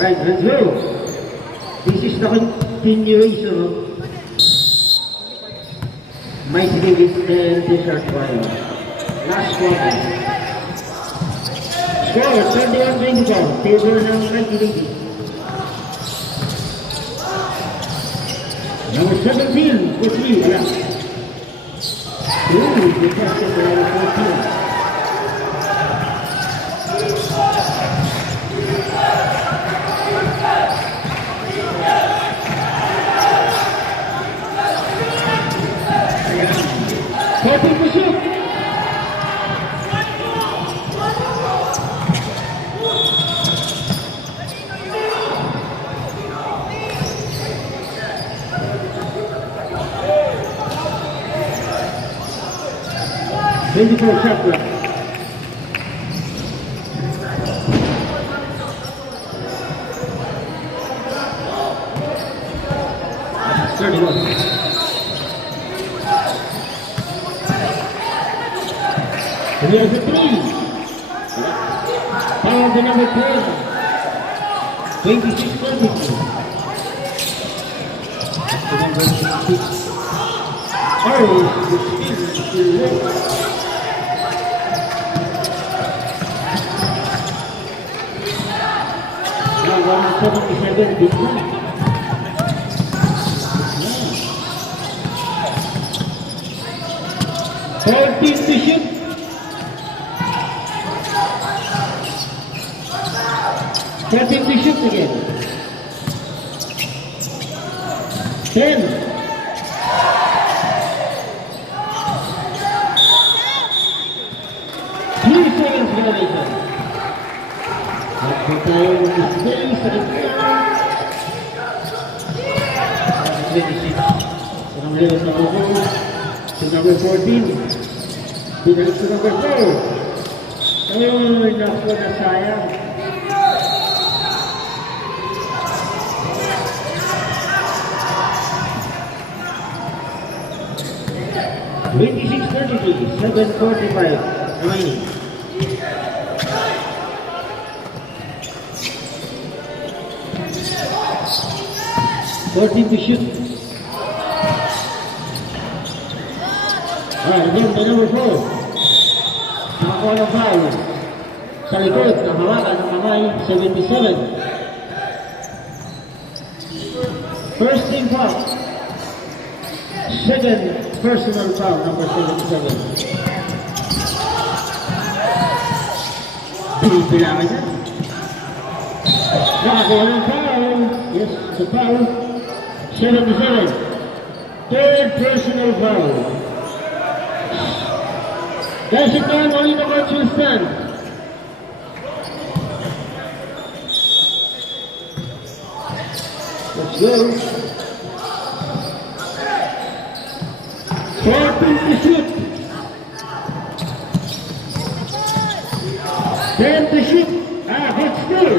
Right, let's go. This is the continuation of Mighty David and Desert Fire. Last quarter. Score, 21-24. Favor ng Mighty David. Number 17, with you, wala. Ooh, the basket for number 14. Hoping to shoot. Shot clock. Here's the three. Power the number 12. 26-22. Number 6. Oh, the speed is still low. Now 177 big one. 14 to shoot. 13 to shoot again. 10. 3 seconds violation. At tayo mag-display sa return. 26. Ang lewis na buko. To number 14. Pinalik to number 4. Ayun, naku na sayang. 26-33, 7:45 remaining. Fourteen to shoot. Again, the number 4. Nakakuha ng foul. Sa likod, nakahawakan ng kamay, 77. First team foul. Second personal foul, number 77. Pinipilangan niya. Nakakuha ng foul. Yes, the foul. 77. Third personal foul. That's it down, only the coach will stand. Let's go. 14 to shoot. 10 to shoot. Good still.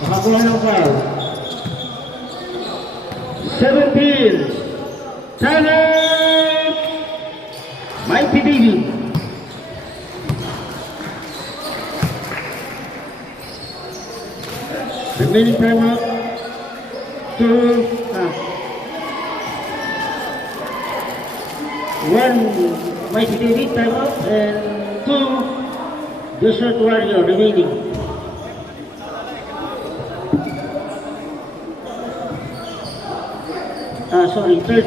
Nakakuha ng foul. 17. Time out. Mighty David. Remaining time out. 1 Mighty David time out and 2 Desert Warrior remaining. Sorry, third.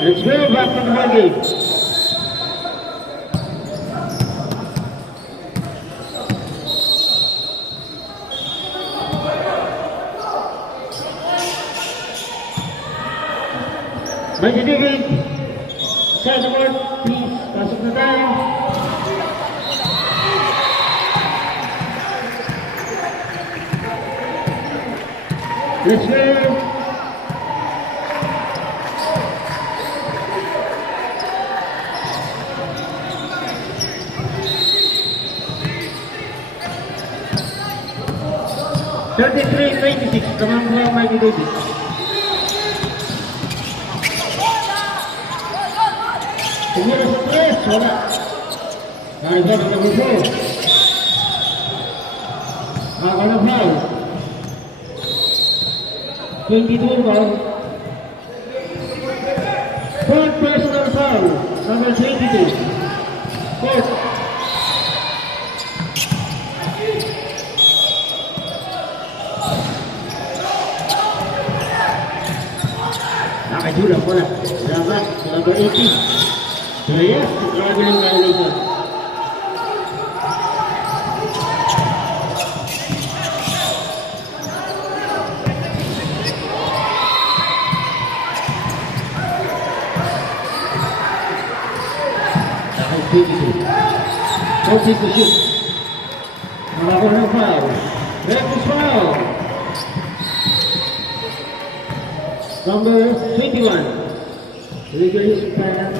Let's go back to the ball game. Mighty David, side the board, please, pasok na tayo. Let's go. $33-26, tamang mga Mighty David. Tumira sa tres, wala. Narga na nabuso. Ako na foul. 22 foul. Fourth personal foul, number 22. Fourth. Nakajula po na. Dapat, number 18. Yes, traveling violation. Nakajula to shoot. Nakakot ng foul. Reckless foul. Number 21. Legally suspended.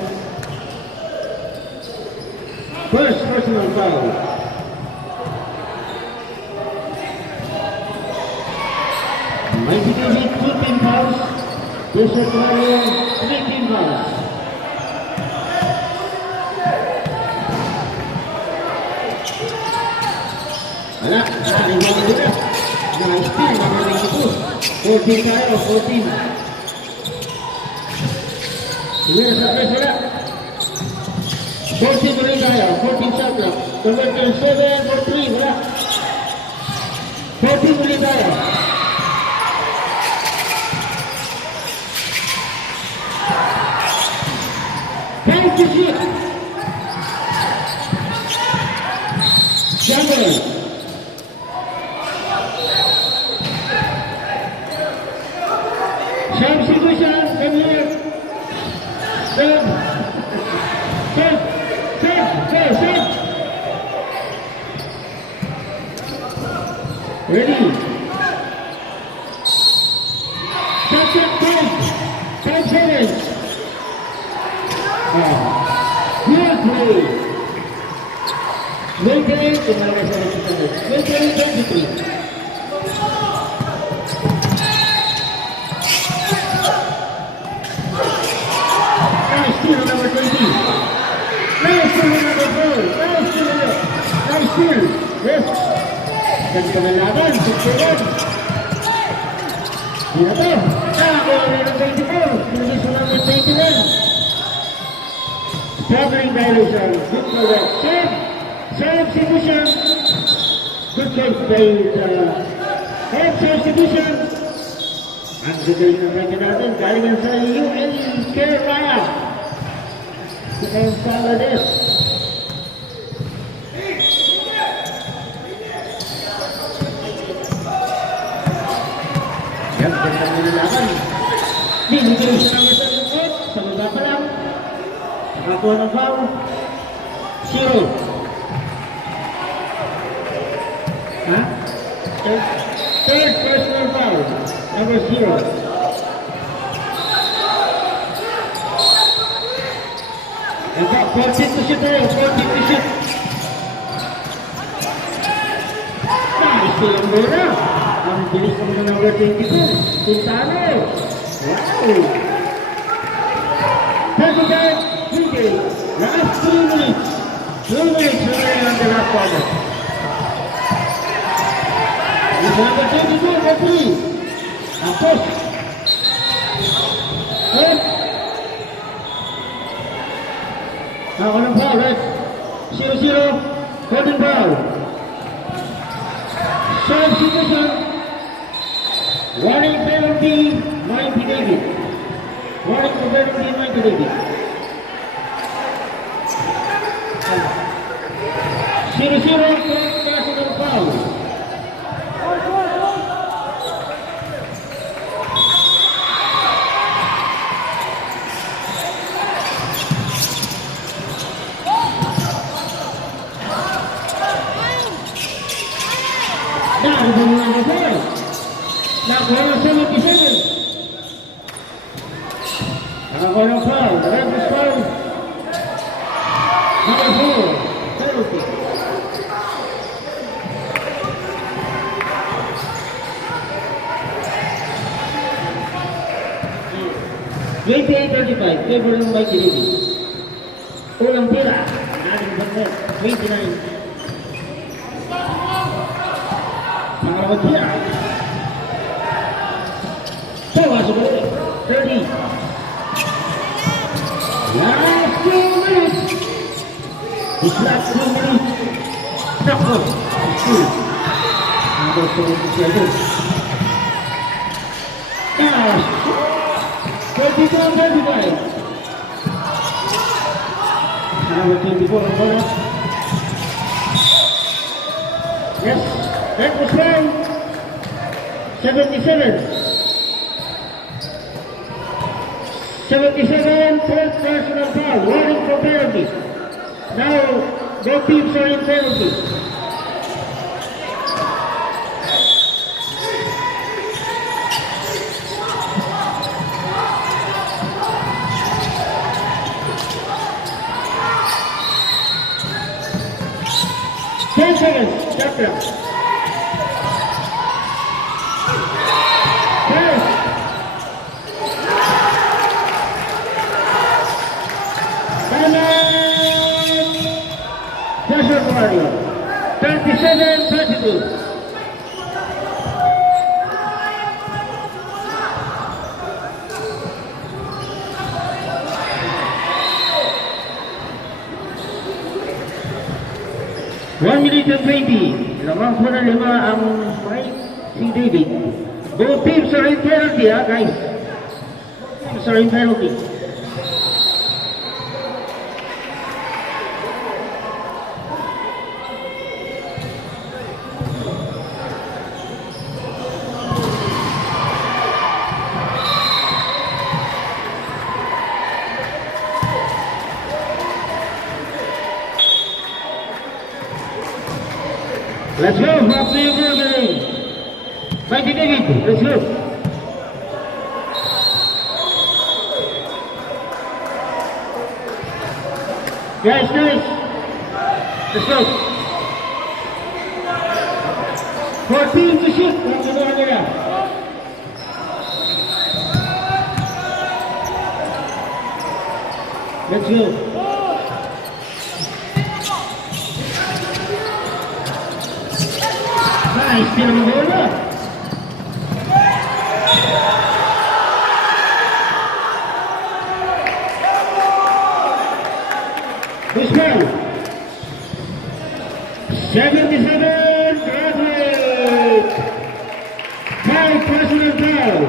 First personal foul. Mighty David, 2 team fouls. Desert Warrior, 3 team fouls. Wala, nakalimutan ko na. Nice team, magaling ito. 14 tayo, 14. Siguro sa press, wala. 14 tuloy tayo, 14 shot clock. Convert to 7 for 3, wala. 14 tuloy tayo. Time to shoot. Jungle. Substitution, come here. Save. Ready. Touch it, 5 seconds. Good play. Maintain, tumalaga sa resulta. Maintain, 23. Nice steal, number 20. Nice steal, number 4. Nice steal. Nice steal. Yes. Ganda ng laban, 6-1. Hindi na to. Nakakuha na ng 24. Position number 21. Traveling violation. Good for that. Substitution. Good choice by head substitution. Ang gagaling ng ranking natin. Galing sa UN Carolina. Si Gonzalez. Yan, ganda ng nilaban. Binigay siya ng isang lukot. Sa baba pa lang. Nakakuha ng foul. 0. Ha? Third personal foul. Number 0. Ito, 14 to shoot tayo. 14 to shoot. Nice to yung bola. Ang bilis naman ng number 22. Quintano. Wow. 35, 3 last 3 minutes. 2 minutes remaining on the last quarter. It's number 22 for 3. Tapos. Ako ng foul, right? 0-0. Golden foul. Substitution. Warning penalty, Mighty David. Warning penalty, Mighty David. 0-0, personal foul. Nakakuha ng 77. Nakakuha ng foul. Reckless foul. Number 4. Penalty. Favor ng Mighty David. Unang tira. Ating Barnet. 29. Pangalawang tira. Tawa sa balik. 30. Last 2 minutes. This last 2 minutes. Nako. Number 77. Cash. 32-35. Number 24 on bonus. Yes, that was right. 77. 77, first personal foul. Warning for penalty. Now, both teams are in penalty. Seconds, chapter. First. Pressure party. 37-32. One minute and 20. Lamang po na 5 ang Mike si David. Both teams are in penalty, guys. Both teams are in penalty. Let's go, halfway over the ring. Mikey David, let's go. Guys, let's go. 14 to shoot. Let's go. Nice, tira mo bola. Busman. 77, graduate. 5 personal foul.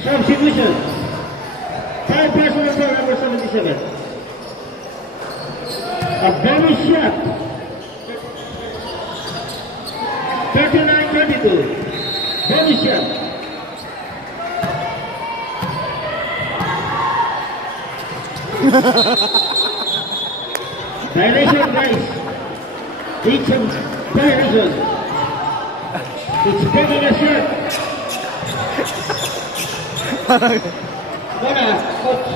Substitution. 5 personal foul, number 77. A bonus shot. 39-22. Bonus shot. Violation, guys. It's a violation. It's taking a shot. Bola, coach.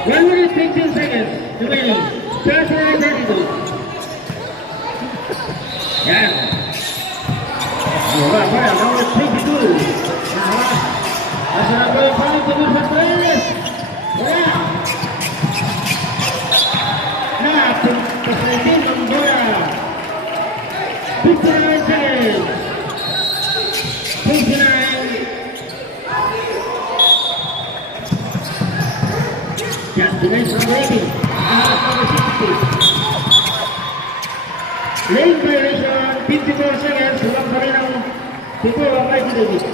One minute, 15 seconds remaining. 39-32. Yeah. Bola, now it's 22. Asa na po yung palit sa Bulsa Pérez. Bola. Pasalitin ang bola. 59 seconds. 59. Just the next one waiting. Number 60. Lane violation, 54 seconds. Walang pa rin ang tipo ang Mikey David.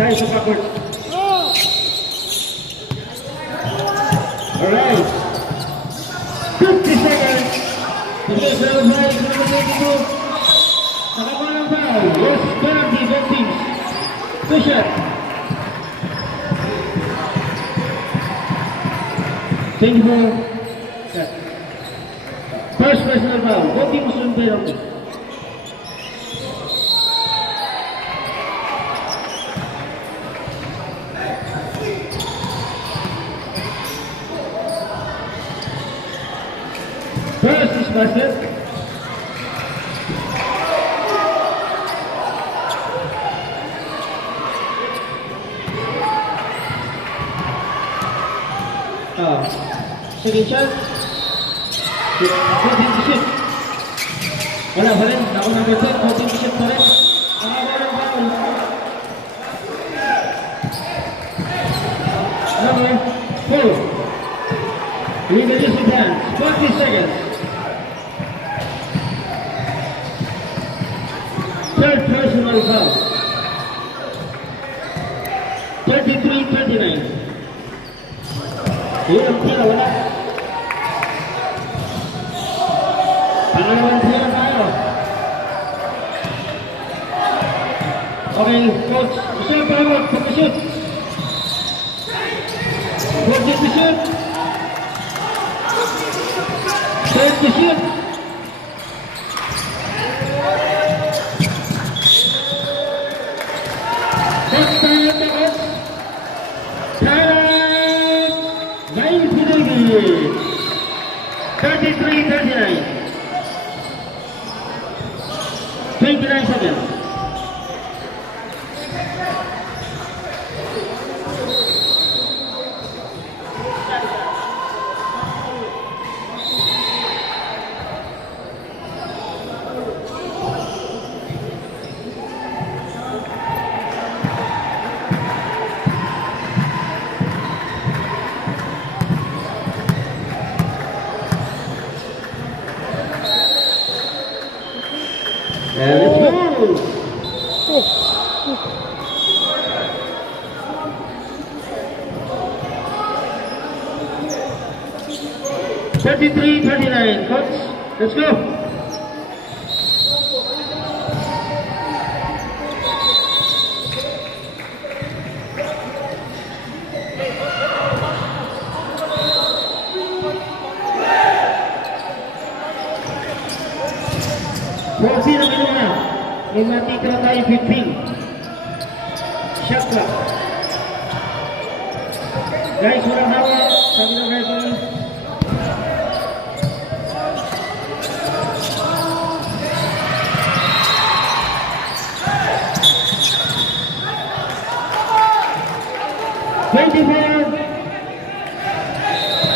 Tayo sa backcourt. Alright. 50 seconds. Sige, sa Mike, number 22. Nakakuha ng foul. Yes, penalty, both teams. 2 shot. 24 shot. First personal foul. Both teams on penalty. First is basket. Second shot. Holding to shoot. Wala pa rin. Ako number 10. Holding to shoot pa rin. Ang awalang foul. Number 4. Leave it in hands. 40 seconds. Third personal foul. 33-29. Yun ang tira, wala. Pangalawang tira tayo. Okay, coach. Shoot, forward. Put the shoot. Put the shoot. Set the shoot. Next time, the coach. Time. 33-39. 29 seconds. And let's go! 33-39, coach. Let's go! Fourteen na minuto na. May matitira tayo 15. Shot clock. Guys, walang hawak. Sabi na guys, walang.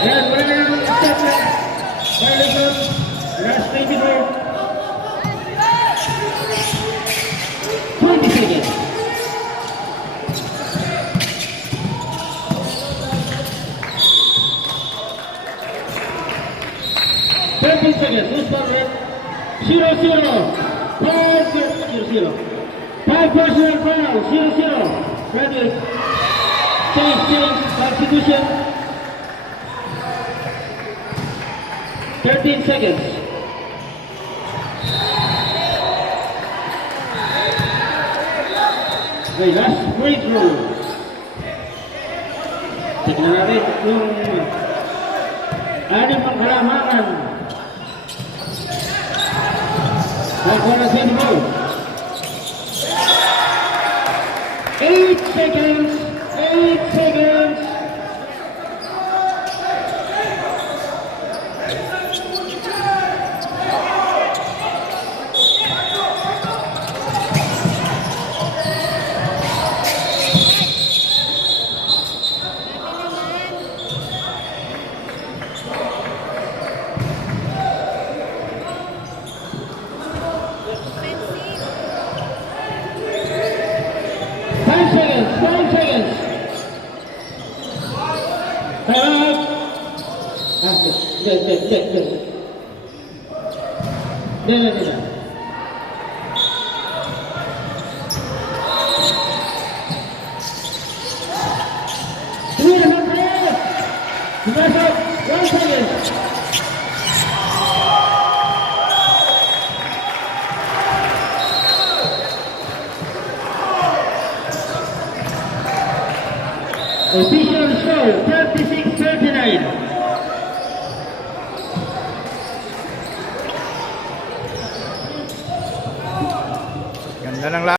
Yan, wala na yung shot clock. Violation. Last 24. 20 seconds. Who's for red? 0-0. 5-0. 5 personal foul. 0-0. Ready. Change. Substitution. 13 seconds. Okay, last free throw. Tignan natin yung anim ang kalamangan. Nagkaroon na sa'yo mo. 8 seconds. 8 seconds. Dia. Official score 36-39.